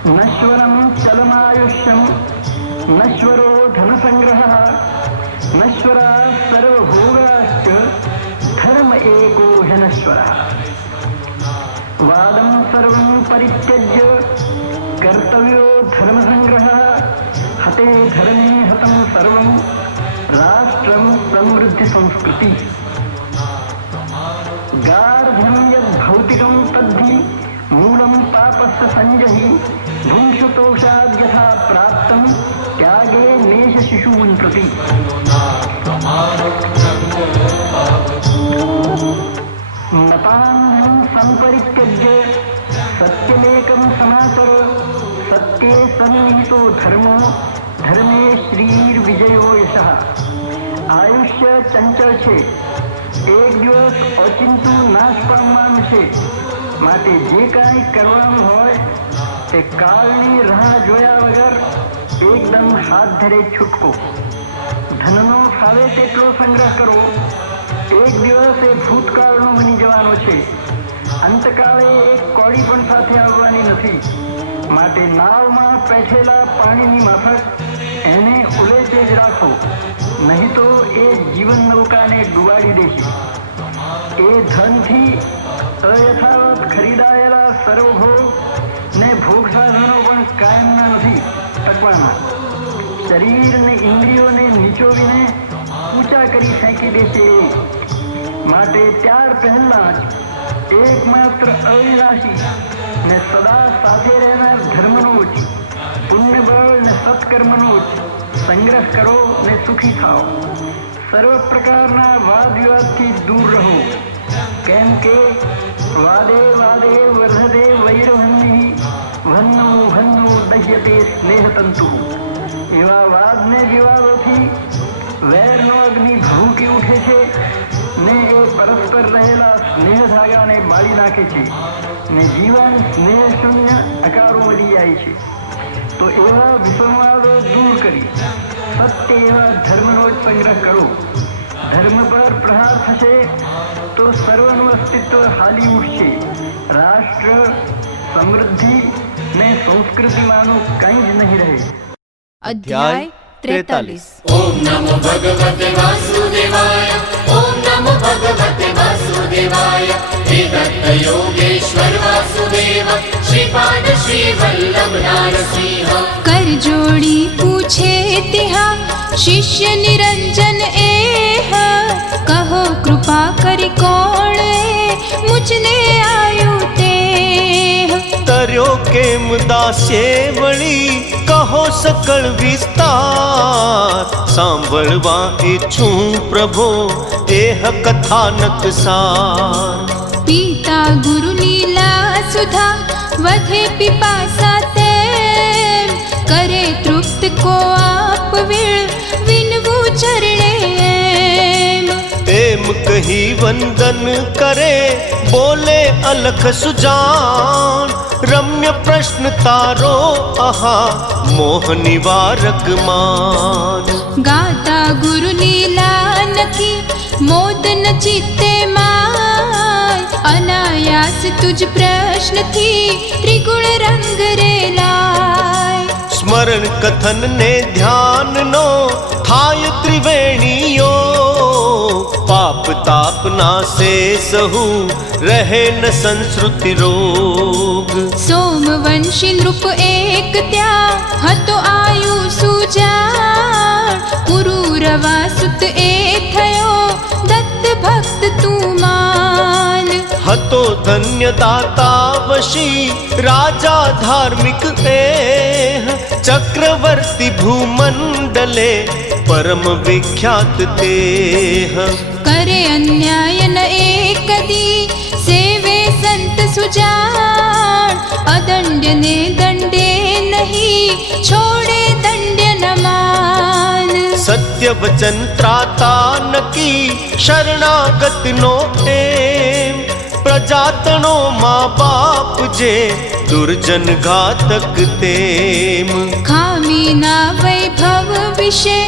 नश्वरं चलमायुष्यं नश्वरो धनसंग्रहः नश्वरा सर्वभोगाश्च धर्म एको ह्यनश्वरः। वादं सर्वं परित्यज्य कर्तव्यो धर्मसंग्रहः हते धर्मे हतं सर्वं राष्ट्रं समृद्धि संस्कृति। गार्धं यद्भौतिकं तद्धि मूलं पापस्य संजहि भुङ्क्षुतोषाद्यथा प्राप्तं त्यागे नेश शिशून् प्रति। नतान्नं संपरित्यज्य सत्यमेकं समाचर सत्ये सन्निहितो धर्मो धर्मे श्रीर्विजयो यशः। આયુષ્ય ચંચળ છે, એક દિવસ ઓચિંતું નાશ પામવાનું છે, માટે જે કાંઈ કરવાનું હોય તે કાળની રાહ જોયા વગર એકદમ હાથ ધરે છૂટકો. ધનનો ફાવે તેટલો સંગ્રહ કરવો. એક દિવસ એ ભૂતકાળનો બની જવાનો છે. અંતકાળે એક કોડી પણ સાથે આવવાની નથી. માટે નાવમાં પેઠેલા પાણીની માફક એને ઉલેચે જ રાખો, નહીં તો એ જીવન નૌકાને ડૂબાડી દેશે. એ ધનથી અયથાવત ખરીદાયેલા સર્વભોગ ને ભોગ સાધનો પણ કાયમના નથી ટકવાના. શરીર ને ઇન્દ્રિયોને નીચોવીને ઊંચા કરી ફેંકી દેશે. માટે ત્યાર પહેલા જ એકમાત્ર અવિનાશી ને સદા સાથે રહેનાર ધર્મનો જ પુણ્યબળ ને સત્કર્મનો જ સંગ્રહ કરો ને સુખી થાઓ. સર્વ પ્રકારના વાદ વિવાદથી દૂર રહો, કેમ કે વાદે વાદે વર્ધતે વૈરવહ્નિ વહ્નુ વહ્નુ દહ્યતે સ્નેહતંતુ. એવા વાદ ને વિવાદોથી વેરનો અગ્નિ ભભૂકી ઉઠે છે ને એ પરસ્પર રહેલા સ્નેહ ધાગાને બાળી નાખે છે ને જીવન સ્નેહ શૂન્ય અકારો બની જાય છે. તો એવા વિસંવાદો દૂર કરી સત્ય એવા ધર્મનો જ સંગ્રહ કરો. ધર્મ પર પ્રહાર થશે તો સર્વનું અસ્તિત્વ હાલી ઉઠશે. રાષ્ટ્ર સમૃદ્ધિ ને સંસ્કૃતિમાંનું કંઈ જ નહીં રહે. અધ્યાય 43. ઓમ નમો ભગવતે વાસુદેવાય. ઓમ નમો ભગવતે વાસુદેવાય. હે દત્ત યોગેશ્વર વાસુદેવ શ્રીપાદ શ્રી વલ્લભ નારસિંહ. कर जोड़ी पूछे तिहा शिष्य निरंजन एह. कहो कृपा करी कोण मुझने आयु ते. તર્યો કેમ દાસે વળી કહો સકળ વિસ્તાર. સાંભળવા ઈચ્છું પ્રભો એહ કથાનક સાર. पीता गुरु लीला सुधा वधे पिपासा ते. करे तृप्त को आप विण विनवू चरणे एम. તેમ કહી વંદન કરે બોલે અલખ સુજાન. રમ્ય પ્રશ્ન તારો આહા મોહ નિવારક માન. गाता गुरु लीला नकी मोद न चित्ते माय. अनायास तुझ प्रश्न थी त्रिगुण रंग रे लाय. સ્મરણ કથન ને ધ્યાન નો થાય ત્રિવેણીઓ. પાપ તાપ નાસે સહુ રહે ન સંસ્કૃતિ રોગ. सोमवंशी नृप एक त्या हतो आयु सुजान. पुरुरवा सुत ए थयो दत्त भक्त તું માન. હતો ધન્ય દાતા વશી રાજા ધાર્મિક એહ. ચક્રવર્તી ભૂમંડલે પરમ વિખ્યાત દેહ. કરે અન્યાય ન એકદી સેવે સંત સુજાન. અદંડ્ય ને દંડે નહીં છોડે દંડ્ય ન માન. સત્ય વચન ત્રાતા નકી શરણાગત નો એમ. પ્રજાતણો માં બાપ જે દુર્જન ઘાતક તેમ. ખામી ના વૈભવ વિશે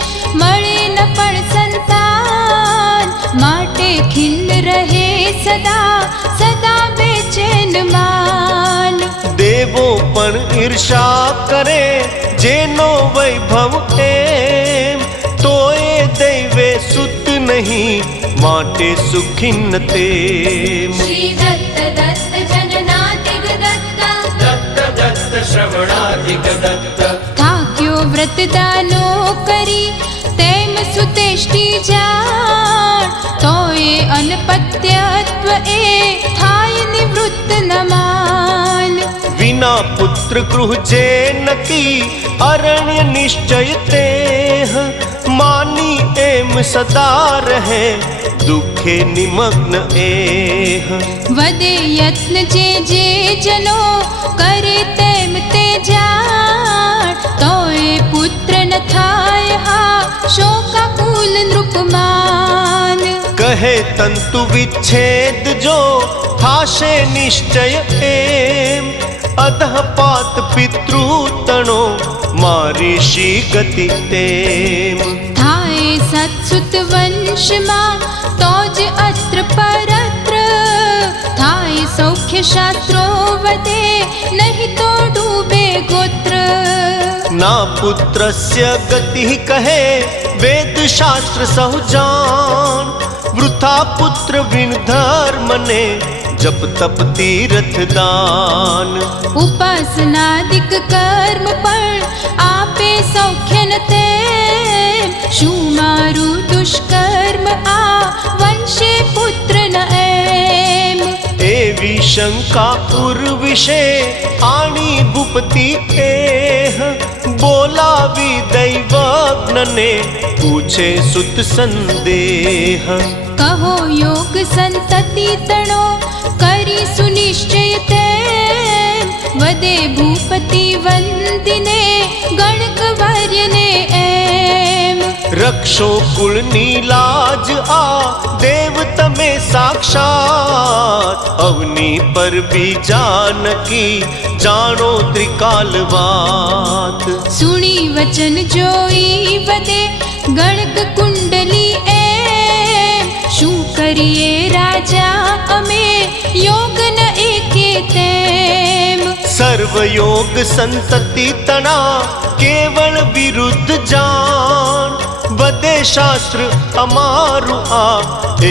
મળે ન પણ સંતાન. માટે ખિન્ન રહે સદા સદા બેચેન માન. દેવો પણ ઈર્ષા કરે જેનો વૈભવ એમ, તો એ દૈવે સુત નહીં માટે સુખી ન તેમ. શ્રી દત્ત દત્ત જનનાતિક દત્ત, દત્ત દત્ત શ્રવણાધિક દત્ત, થાક્યો વ્રતદાનો કરી તેમ સુતેષ્ટી જાણ, તો એ અનપત્યત્વ એ થાય નિવૃત્ત ન માન. વિના પુત્ર ગૃહ જે નકી અરણ્ય નિશ્ચય તેહ, માની એમ સદા રહે દુઃખે નિમગ્ન એહ. વદે યત્ન જે જનો કરે તેમ તે જાણ, તો એ પુત્ર ન થાય હા શોકાકુલ નૃપમાન. કહે તંતુ વિચ્છેદ જો થાશે નિશ્ચય એમ, અધપાત પિતૃ તણો મારી શી ગતિ તેમ. થાય સત્સુત વંશમાં તો જ અત્ર પરત્ર, થાય સૌખ્ય શાસ્ત્રો વધે નહીં તો ડૂબે ગોત્ર. ના પુત્રસ્ય ગતિ કહે વેદ શાસ્ત્ર સહુ જાણ, વૃથા પુત્ર વિણ ધર્મને જપ તપ તીર્થ દાન. ઉપાસનાદિક કર્મ પણ આપે સૌખ્ય ન તેમ, શું મારું દુષ્કર્મ આ વંશે પુત્ર ન એમ. એવી શંકા પૂર્વિશે આણી ભૂપતિ એહ, બોલાવી દૈવજ્ઞને પૂછે સુત સંદેહ. કહો યોગ સંતતિ તણો કરી સુનિશ્ચય તેમ, વદે ભૂપતિ વંદિને ગણકવર્યને એમ. રક્ષો કુળની લાજ આ દેવ તમે સાક્ષાત, અવની પર બી જાનકી જાણો ત્રિકાલ વાત. સુણી વચન જોઈ વદે ગણક કુંડલી એમ, શું કરીએ રાજા અમે યોગ ન એકે તેમ. સર્વયોગ સંતતિ તણા કેવળ વિરુદ્ધ જાણ, વદે શાસ્ત્ર અમારું આ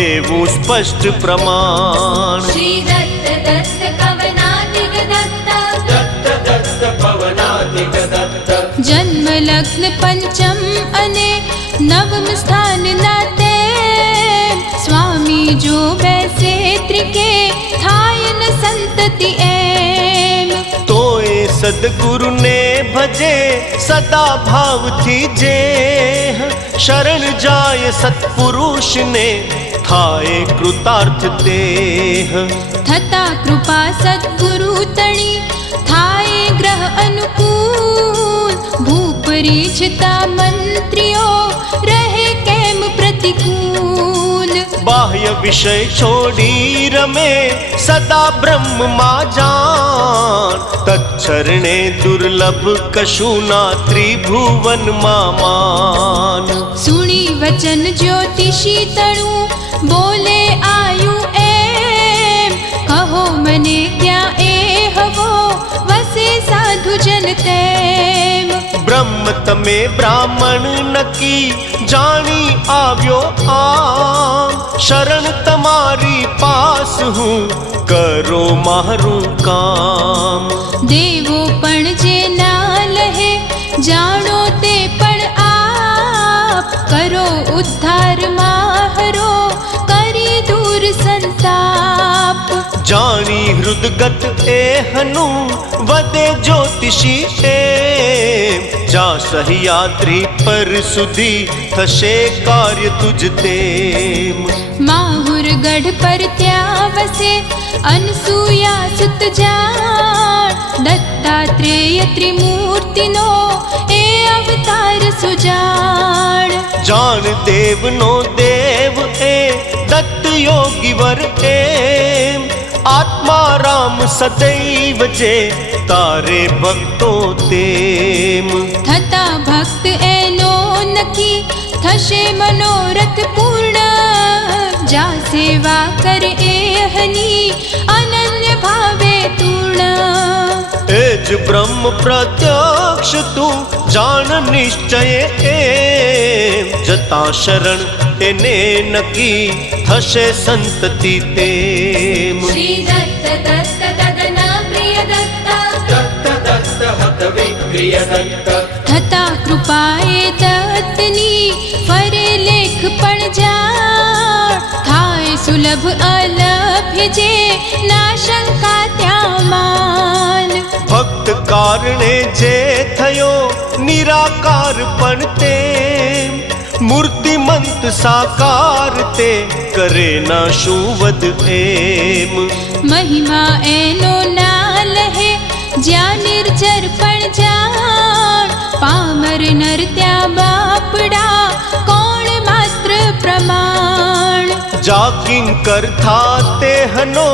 એવું સ્પષ્ટ પ્રમાણ. શ્રી દત્ત દત્ત કવનાતિક દત્ત, દત્ત દત્ત પવનાધિક દત્ત, જન્મ લગ્ન પંચમ અને નવમ સ્થાન ના તેમ, સ્વામી જો બેસે ત્રિકે થાય ન સંતતિ એમ. તો એ સદગુરુને ભજે સદા ભાવથી જે, શરણ જાય સત્પુરુષને થાય કૃતાર્થ દેહ. થતા કૃપા સદ્ગુરુ તણી થાય ગ્રહ અનુકૂળ, ભૂપ રીછતા મંત્રીઓ રહે કેમ પ્રતિકૂલ. બાહ્ય વિષય છોડી રમે સદા બ્રહ્મમાં જાણ, તચ્છરણે દુર્લભ કશું ના ત્રિભુવનમાં માન. સુણી વચન જ્યોતિષી તણું બોલે આયુ એમ, કહો મને ક્યાં એ હવો વસે સાધુ જન તેમ. બ્રહ્મ તમે બ્રાહ્મણ નકી જાણી આવ્યો આમ, શરણ તમારી પાસ હું કરો મારું કામ. દેવો પણ જે ના લહે જાણો તે પણ આપ, કરો ઉદ્ધાર માહરો કરી દૂર સંતાપ. જાણી હૃદગત એહનું વદે જ્યોતિષી એમ, જા સહયાત્રી પર સુધી થશે કાર્ય તુજ તેમ. માહુર ગઢ પર ત્યાં વસે અનસુયા સુત જાણ, દત્તાત્રેય ત્રિમૂર્તિનો એ અવતાર સુજાણ. જાણ દેવનો દેવ એ દત્ત યોગી વર એમ, આત્મા રામ સદૈવ જે તારે ભક્તો તેમ. થતા ભક્ત એનો નકી થશે મનોરથ પૂર્ણ, જા સેવા કર એ હની અનન્ય ભાવે તૂર્ણ. એ જ જ બ્રહ્મ પ્રત્યક્ષ તું જાણ નિશ્ચય એમ જતા શરણ તેને નક્કી થશે સંતતિ તેમ શ્રી દત્ત દત્ત તદના પ્રિય દત્તા દત્ત દત્ત હત વિક્રિય દત્ત થતા કૃપાએ દત્તની ફરે લેખ પણ જાણ થાય સુલભ અલભ્ય જે ના શંકા ત્યાં માન ભક્ત કારણે જે થયો નિરાકાર પણ તેમ મૂર્તિમંત સાકાર તે કરે ના શું વધ એમ મહિમા એનો ના લહે જ્યાં નિર્જર પણ જાણ પામર નર ત્યાં બાપડા કોણ માત્ર પ્રમાણ જાકિન કરતા તે હનો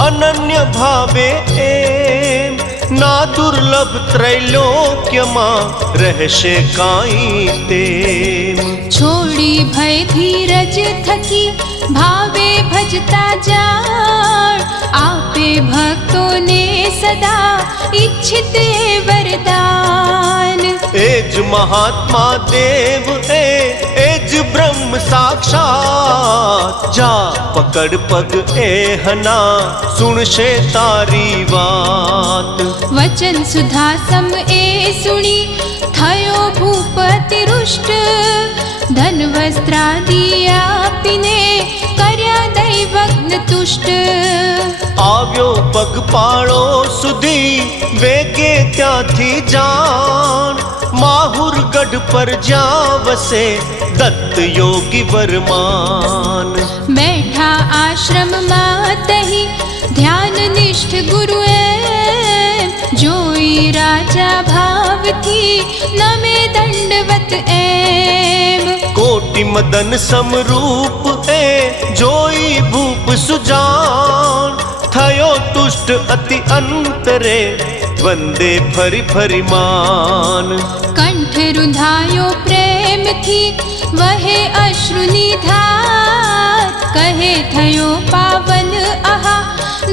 અનન્ય ભાવે એમ ના દુર્લભ ત્રૈલોક્યમાં રહેશે કાંઈ તેમ છોડી ભય ધીરજ થકી ભાવે ભજતા જાણ આપે ભક્તોને સદા ઈચ્છિત એ વરદાન એ જ મહાત્મા દેવ એ જ બ્રહ્મ સાક્ષાત જા પકડ પગ એ હના સુણશે તારી વાત વચન સુધા સમ એ સુણી થયો ભૂપતિ રુષ્ટ ધન વસ્ત્રાદિ આપીને કર્યા દૈવજ્ઞ તુષ્ટ આવ્યો પગપાળો સુધી વેગે ત્યાંથી જાણ માહુરગઢ પર જ્યાં વસે દત્ત યોગી વરમાન બેઠા આશ્રમમાં તહી ધ્યાન નિષ્ઠ ગુરુએ જોઈ રાજા ભાવથી નમે દંડવત એમ કોટિ મદન સમરૂપ એ જોઈ ભૂપ સુજાન થયો તુષ્ટ અતિ અંતરે વંદે ફરી ફરી માન કંઠ રૂંધાયો પ્રેમથી વહે અશ્રુની ધાર કહે થયો પાવન આહા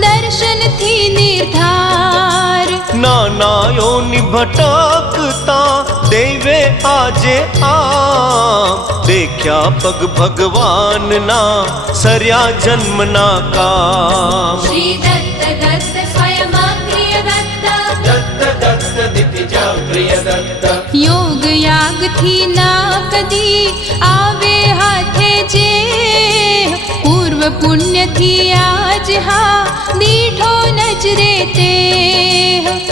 દર્શનથી નિર્ધાર નાનાયો નિભટકતા દેવે આજે આમ દેખ્યા પગ ભગવાનના સર્યા જન્મના કામ શ્રી દત્ત દત્ત સ્વયમાક્રિય દત્તા દત્ત દત્ત દિતિજા પ્રિય દત્ત યોગ યાગથી ના કદી આવે હાથે જે પૂર્વ પુણ્યથી આજ હા દીઠો નજરે તે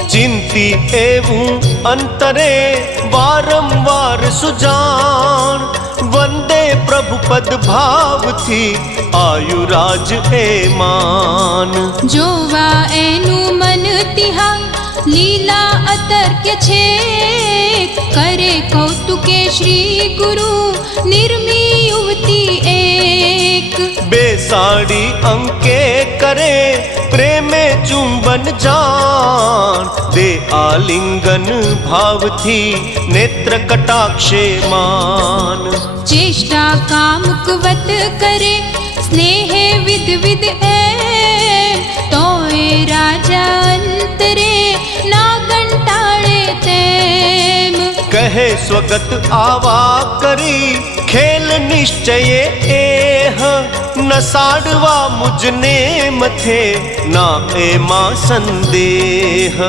ચિંતી એવું અંતરે વારંવાર સુજાણ વંદે પ્રભુ પદ ભાવથી આયુરાજ એ માન જોવા એનું મન તિહા લીલા અતર્ક્ય છે કરે કૌતુકે શ્રી ગુરુ નિર્મી યુવતી એક બેસાડી અંકે કરે પ્રેમે ચુંબન જાણ દે આલિંગન ભાવથી નેત્ર કટાક્ષે માન ચેષ્ટા કામુકવત કરે સ્નેહે વિધ વિધ એમ તોય રાજા અંતરે ના કંટાળે તેમ કહે સ્વગત આવા કરી ખેલ નિશ્ચયે એહ ન સાડવા મુજને મથે ના એમાં સંદેહ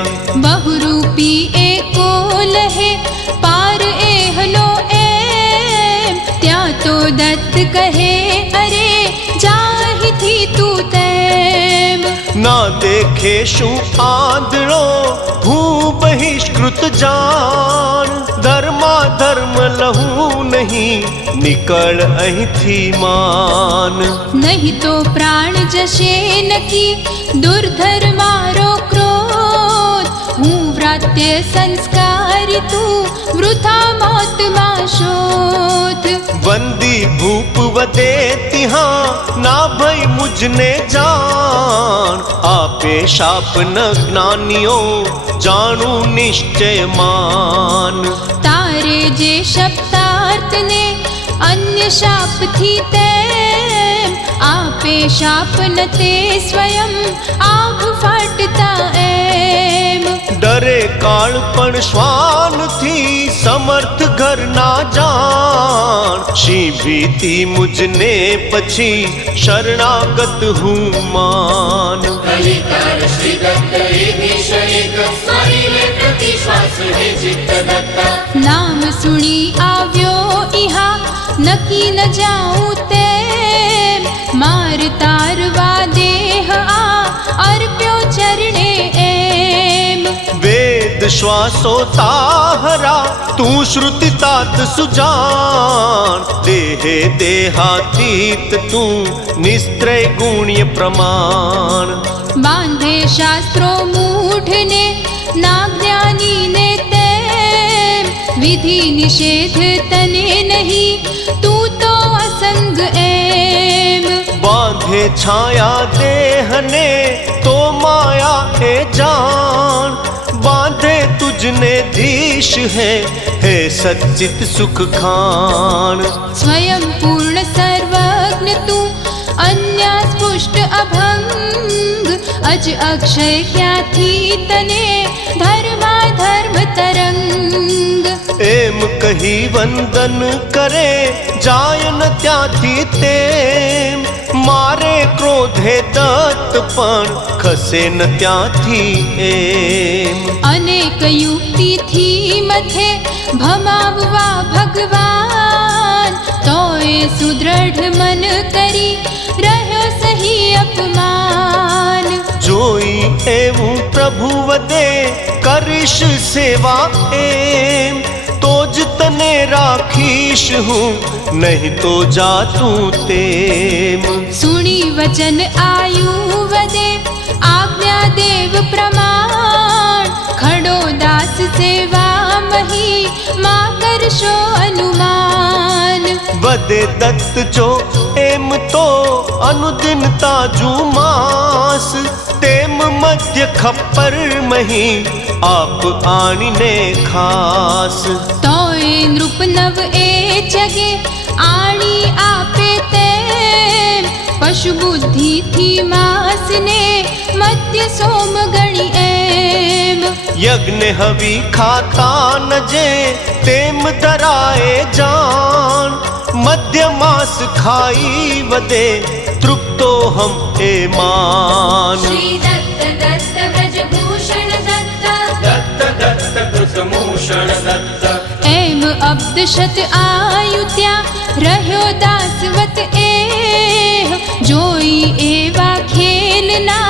બહુરૂપી એકો લહે પાર એહલો એમ ત્યાં તો દત્ત કહે અરે જાહિથી તું તેમ ના દેખે શું આંધળો હું બહિષ્કૃત જાણ ધર્મા ધર્મ લહું નહીં નીકળ અહીંથી માન નહીં તો પ્રાણ જશે નકી દુર્ધર મારો ક્રોધ હું વ્રાત્ય સંસ્કારી તું વૃથા મોતમાં શોધ વંદી ભૂપ વદે તિહા ના ભય મુજને જાણ આપે શાપ ન જ્ઞાનીઓ જાણું નિશ્ચય માન તારે જે શબ્દાર્થને અન્ય શાપથી તેમ આપે શાપ ન તે સ્વયં આભ ફાટતા એમ ડરે કાળ પણ શ્વાનથી સમર્થ ઘર ના જાણ શી ભીતિ મુજને પછી શરણાગત હું માન કલિકાર શ્રી દત્ત એધીશ એક સ્મરી લે પ્રતિ શ્વાસ હે ચિત્ત દત્તા નામ સુણી આવ્યો ઇહા નકી ન જાઉં તે માર તારવા દેહ આ અર્પ્યો ચરણે એમ વેદ શ્વાસો તાહરા તું શ્રુતિ તાત સુજાન દેહે દેહાતીત તું નિસ્ત્રય ગુણ્ય પ્રમાણ બાંધે શાસ્ત્રો મૂઢને ના જ્ઞાનીને તેમ વિધિ નિષેધ તને નહીં તું તો અસંગ એમ બાંધે છાયા દેહને તો માયા એ જાન बांधे तुझने धीश है हे सच्चित सुख खान स्वयं पूर्ण सर्वज्ञ तू अन्य स्पुष्ट अभंग अज अक्षय क्याथी तने धर्मा धर्म तरंग एम कही वंदन करे जायन त्याथी तेम मारे क्रोधे दत्त पण खसे न त्याथी एम अनेक युक्ति थी मथे भमाववा भगवान तोए सुदृढ़ मन करी रह्यो सही अपमान जोई एवं प्रभु वदे करिश सेवा एम तो ज तने राखीश हूँ नहीं तो जा तू तेम सुनी वचन आयु वदे आज्ञा देव प्रमाण खड़ो दास सेवा मही माँ करशो अनुमान वदे दत्त जो एम तो अनुदिन ताजू मास तेम मध्य खप्पर मही आप आनीने खास तोए नृप नव ए जगे आणी आपे तेम पशु बुद्धि थी मासने मध्य सोम गणी एम यज्ञ हवि खाता न जे तेम धराए जान मध्य मास खाई वदे तृप्तो हम ए मान श्री दत्त दत्त व्रजभूषण दत्त दत्त दत्त कृतभूषण दत्त एम अब्द शत आयु त्या रह्यो दासवत एह जोई एवा खेल ना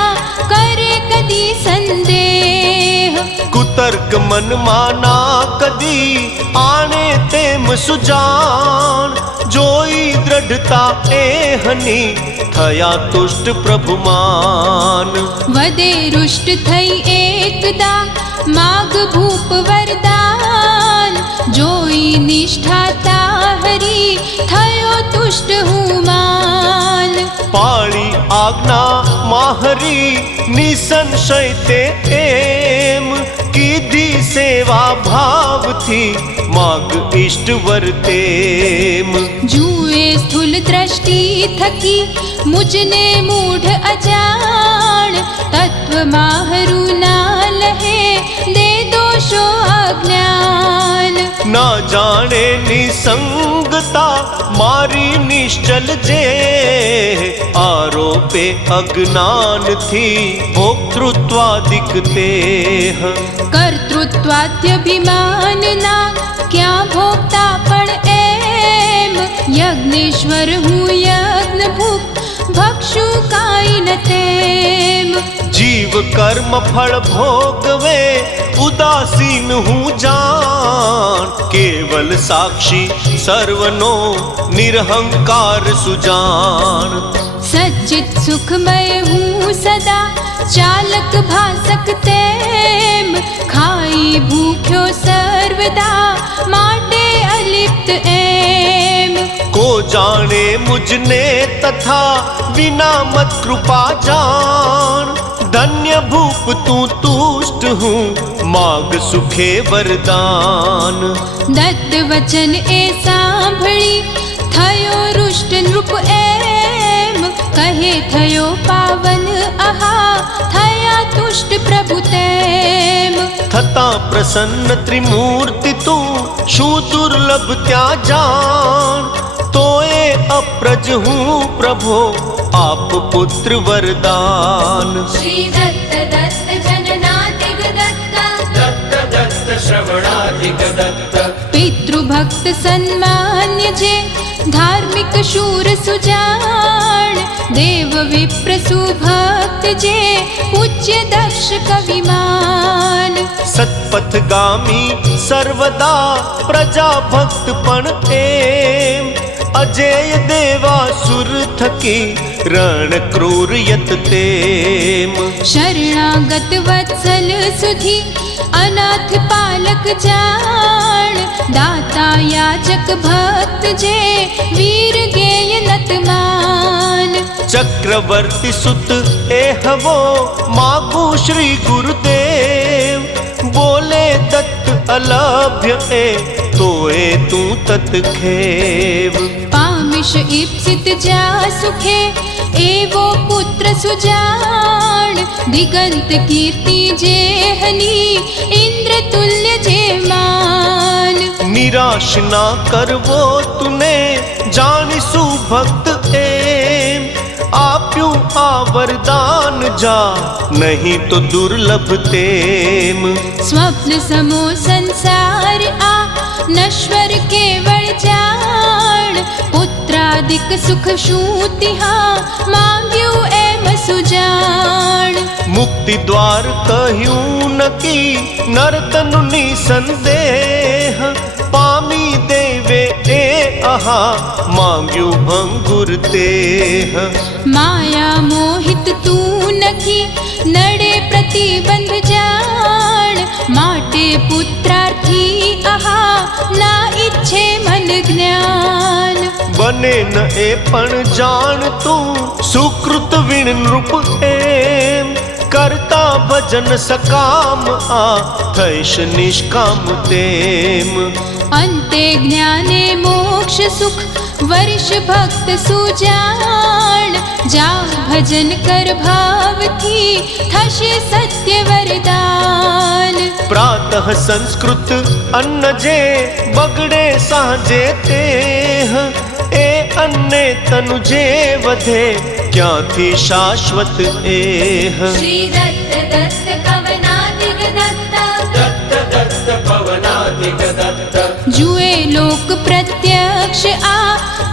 करे कदी संदेह कुतर्क मन माना कदी आने तेम सुजान जोई दृढ़ता एहनी थया तुष्ट प्रभुमान वदे रुष्ट थई एकदा माग भूप वरदान जोई निष्ठा ताहरी थयो तुष्ट हुमान पाणी आज्ञा माहरी निसंशय ते एम कीधी सेवा भाव थी माग इष्ट वर्तेम जुए स्थूल दृष्टि थकी मुझने मूढ़ अजान तत्व माहरू ना लहे दे दोषो अज्ञान ना जाने निसंगता मारी निश्चल जे आरोपे अज्ञान थी भोक्तृत्वादिक देह कर्तृत्वाद्यभिमान ना क्या भोक्ता पण एम यज्ञेश्वर हूँ यज्ञ भूख भक्षु काई न तेम जीव कर्म फल भोगवे उदासीन हूँ जान केवल साक्षी सर्वनो निरहंकार सुजान सच्चित सुखमय हूँ सदा चालक भासक तेम खाई भूख्यो सर्वदा माटे अलिप्त एम को जाने मुझने तथा बिना मत कृपा जान धन्य भूप तू तुष्ट हूँ माग सुखे वरदान दत्त वचन ए सांभળી थयो रुष्ट नृप एम कहे थयो पावन आहा थया तुष्ट प्रभु तेम થતા પ્રસન્ન ત્રિમૂર્તિ તું શું દુર્લભ ત્યાં જાણ તો એ અપ્રજ હું પ્રભો આપ પુત્ર વરદાન श्री दत्त दत्त जननातिग दत्त दत्त दत्त श्रवणाधिक दत्त પિતૃભક્ત સન્માન્ય જે ધાર્મિક શૂર સુજાણ દેવ વિપ્ર સુભક્ત જે પૂજ્ય દક્ષ કવિમાન સત્પથગામી સર્વદા પ્રજા ભક્ત પણ એમ અજેય દેવાસુર થકી રણ ક્રૂર યત તેમ શરણાગત વત્સલ સુધી અનાથ પાલક જાણ દાતા યાચક ભક્ત જે વીર ગેય નતમાન ચક્રવર્તી સુત એ હવો માગું શ્રી ગુરુદેવ બોલે દત્ત અલભ્ય એ તો એ તું તત ખેવ પામિશ ઈપ્સિત જા સુખે એવો પુત્ર સુજાણ દિગંત કીર્તિ જે હની ઇન્દ્ર તુલ્ય જે માન નિરાશ ના કરવો તુને જાણીશું ભક્ત એમ આપ્યું આ વરદાન જા નહીં તો દુર્લભ તેમ સ્વપ્ન સમો સંસાર આ નશ્વર કેવળ જાણ પુત્રાદિક સુખ શું તિહા માંગ્યું એમ સુજાણ મુક્તિ દ્વાર કહ્યું નકી નર્તનની સંદેહ પામી દેવે એ અહા માંગ્યું અંગુર તેહ માયા મોહિત તું નથી નડે પ્રતિબંધ જાણ માટે પુત્રાર્થી આહા ના ઈચ્છે મન જ્ઞાન બને ન એ પણ જાણ તું સુકૃત વિણ નૃપ એમ કરતા ભજન સકામ આ થઈશ નિષ્કામ તેમ અંતે જ્ઞાને મોક્ષ સુખ વર્ષ ભક્ત સુજાણ જા ભજન કર ભાવથી થશે સત્ય વરદાન પ્રાતઃ સંસ્કૃત અન્ન જે બગડે સાંજે તેહ એ અન્ને તનુ જે વધે ક્યાંથી શાશ્વત એહ श्री दत्त दत्त कवनातिग दत्त दत्त दत्त पवनाधिक दत्त જુએ લોક પ્રત્યક્ષ આ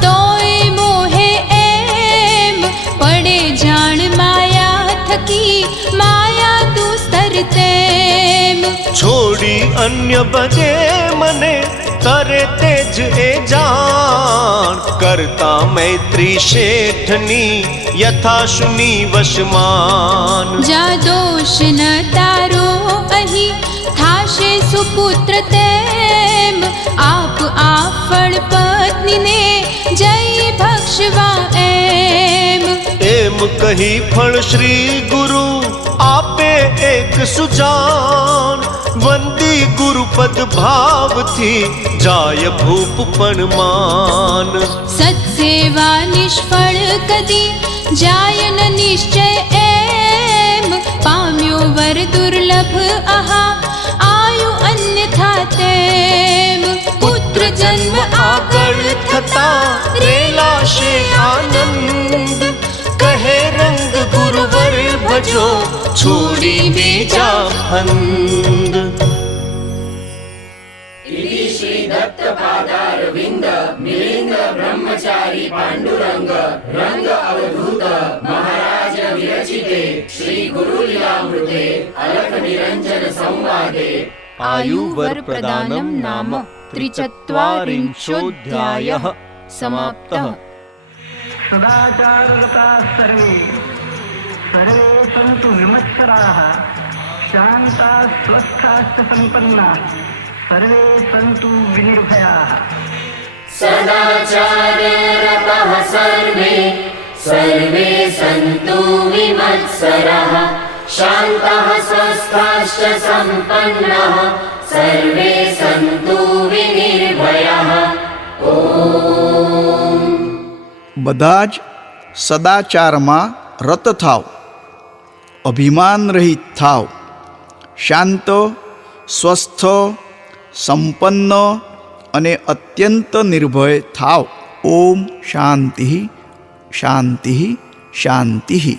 તોય મોહે એમ પડે જાણ માયા થકી માયા દુસ્તર તેમ છોડી અન્ય બધે મને કરે તેજ એ જાણ કરતા મૈત્રી શેઠની યથાશુની વશમાન જા દોષ ન તારો અહીં થાશે સુપુત્ર તેમ આપ આ ફળ પત્નીને જય ભક્ષવા એમ એમ કહી ફળ શ્રી ગુરુ આપે એક સુજાન વંદી ગુરુપદ ભાવથી જાય ભૂપ પણ માન સત્સેવા નિષ્ફળ કદી જાય ન નિશ્ચય એમ પામ્યો વર દુર્લભ આહા આયુ અન્યથા તેમ પુત્ર જન્મ આગળ થતા રેલાશે આનંદ કહે રંગ ગુરુવર ભજો છોડી બીજા ફંદ इति श्री दत्त पादारविंद मिलिंद ब्रह्मचारी पांडुरंग रंग अवधूत महाराज विरचिते श्री गुरुलीलामृते अलख निरंजन संवादे आयुवर प्रदानं नाम त्रिचत्वारिंशोऽध्यायः समाप्तः। सदाचाररता सर्वे सर्वे सन्तु विमत्सराः शान्ताः स्वस्थाश्च सम्पन्नाः सर्वे सन्तु विनिर्भयाः सदाचाररतः सर्वे सर्वे सन्तु विमत्सराः शान्तः स्वस्थाश्च सम्पन्नः सर्वे सन्तु विनिर्भयाः બધા જ સદાચારમાં રત થાવ, અભિમાન રહિત થાવ, શાંત સ્વસ્થ, સંપન્ન અને અત્યંત નિર્ભય થાવ. ઓમ શાંતિ શાંતિ શાંતિ.